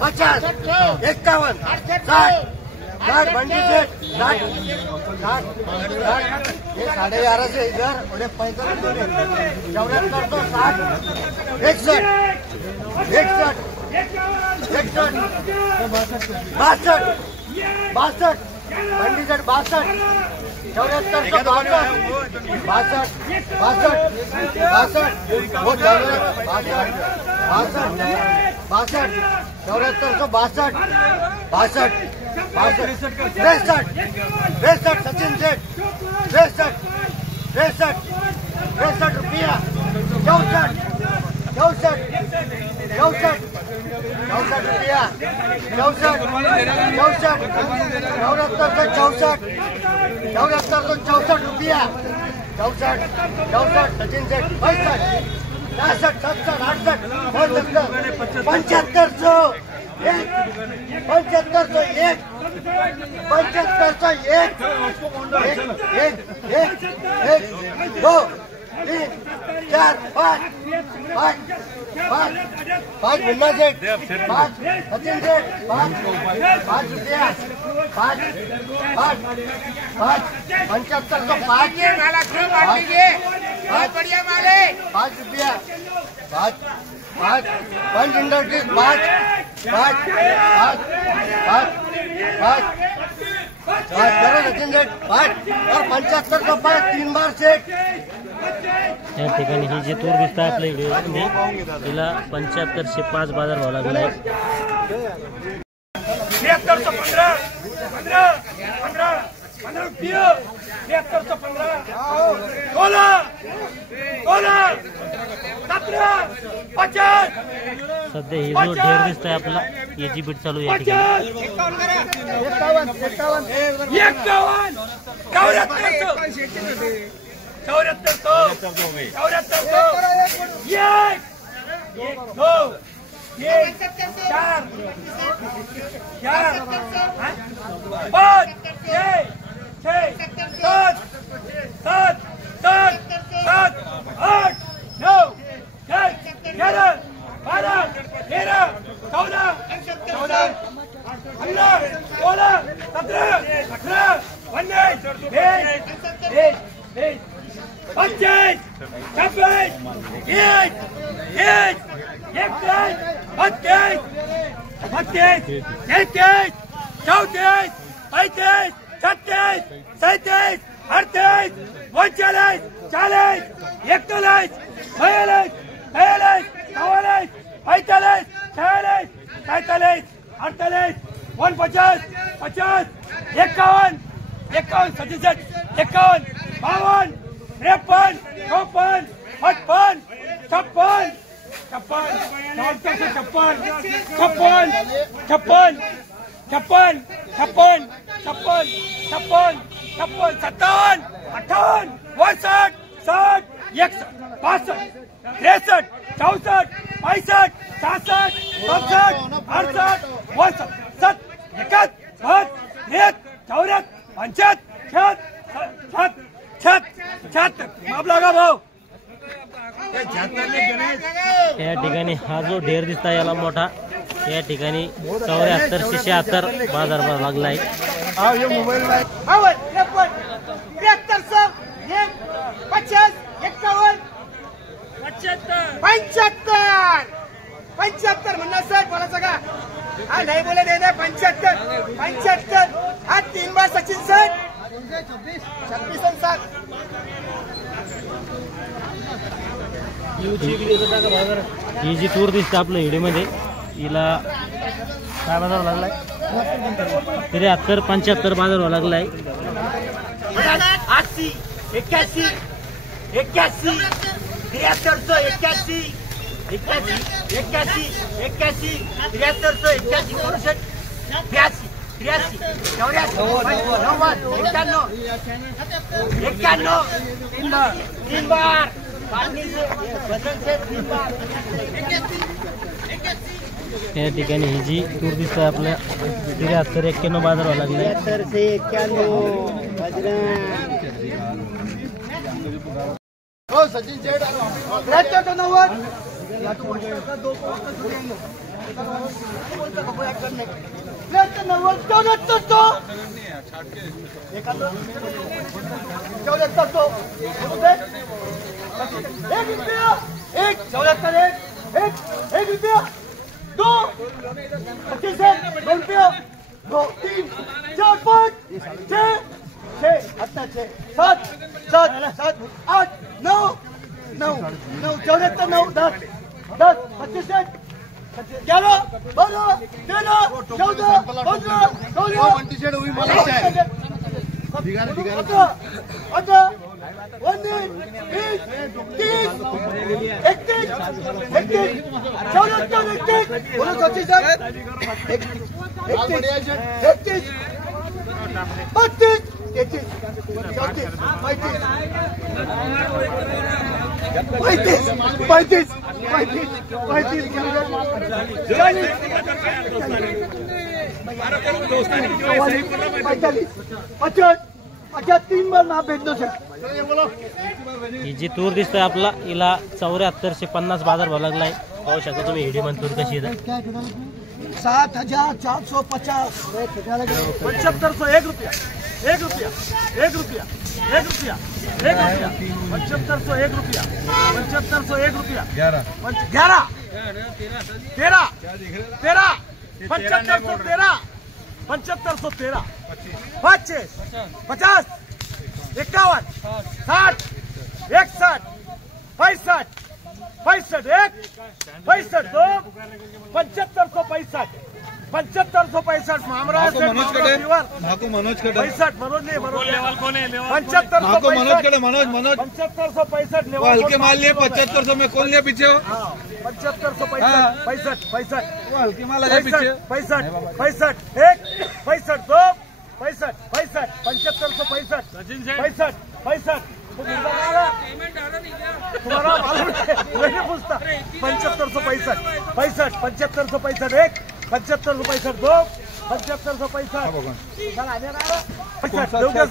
पचास 51 60 बंडी से 11.5 से इधर और 45 तो 60 61 62 बंडी से 62 74 तो 62 वो 62 74 तो 62 63 सचिन सेठ 63 रुपया 64 रुपया 64 रुपया 64 सचिन सेठ 65 67 68 7500 दो 3 4 5 मुन्ना सेठ 5 सचिन सेठ 5 रुपया 5 75 बढ़िया माले 5 रुपया 5 इंडस्ट्रीज 5 सचिन सेठ 5 और 75 तो 5 3 बार सेठ या ठिकाणी ही जी तूर दिसत आहे आपल्या व्हिडिओमध्ये तिला 7505 बाजार भाव लागला आहे. 7315 सध्या ही जो ढेर दिसत आहे आपला याची बीट चालू आहे या ठिकाणी या ठिकाणी हा जो ढेर दिसता याला मोठा या ठिकाणी 7476 बाजार भाव लागला आहे. 75 मुन्ना सेठ बोला सका नहीं बोले दे 75 आज 3 बार सचिन सेठ 26 और 7 ही जी तूर दिसते आपल्या व्हिडिओमध्ये हिला काय बाजार लागलाय 73 75 बाजार भाव लागलाय. 80 81 73 तीन बार या ठिकाणी ही जी तूर दिसते आपल्या 73-91 बाजार व्हायला लागलाय. 73 सचिन शेठ 93-90 3 बार ना भेटलो सर. ही जी तूर दिसते आपला हिला 7450 बाजार भाव लागलाय. पाहू शकता तुम्ही हिडीमध्ये तूर कशी आहे. 7450 7501 रुपया 1 रुपया 1 रुपया 1 रुपया 1 रुपया 7501 रुपया 7501 रुपया 11 13 13 13 7513 7513 25 50 51 60 61 65 65 1 65 2 7565 7565 महाराज मनोज 65 मनोज नहीं मनोज 7565 मनोज 7565 हल्के माल लिए 7500 में कौन लिया पीछे 7565 65 हल्के माल लगा पीछे 65 65 1 65 2 65 65 7565 65 65 तुम्हारा मालूम है नहीं पूछता 7565 65 7565 1 7565 2 7565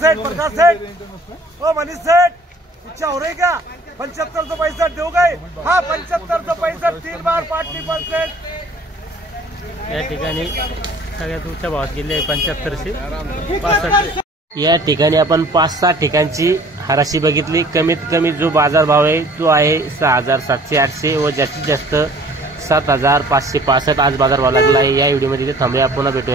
सेठ प्रकाश सेठ ओ मनीष सेठ इच्छा हो रही क्या 7565 देऊ गए हाँ 7565 3 बार पार्टी पर सेठ. या ठिकाणी सगळ्यात उच्च भावात गेले 7565. या ठिकाणी आपण 5-6 ठिकाणची हराशी बघितली. कमीत कमी जो बाजार भाव आहे तो आहे 6700-800 व जास्तीत जास्त 7565 आज बाजार भाव लागला आहे. या व्हिडिओमध्ये थांबूया, पुन्हा भेटूया.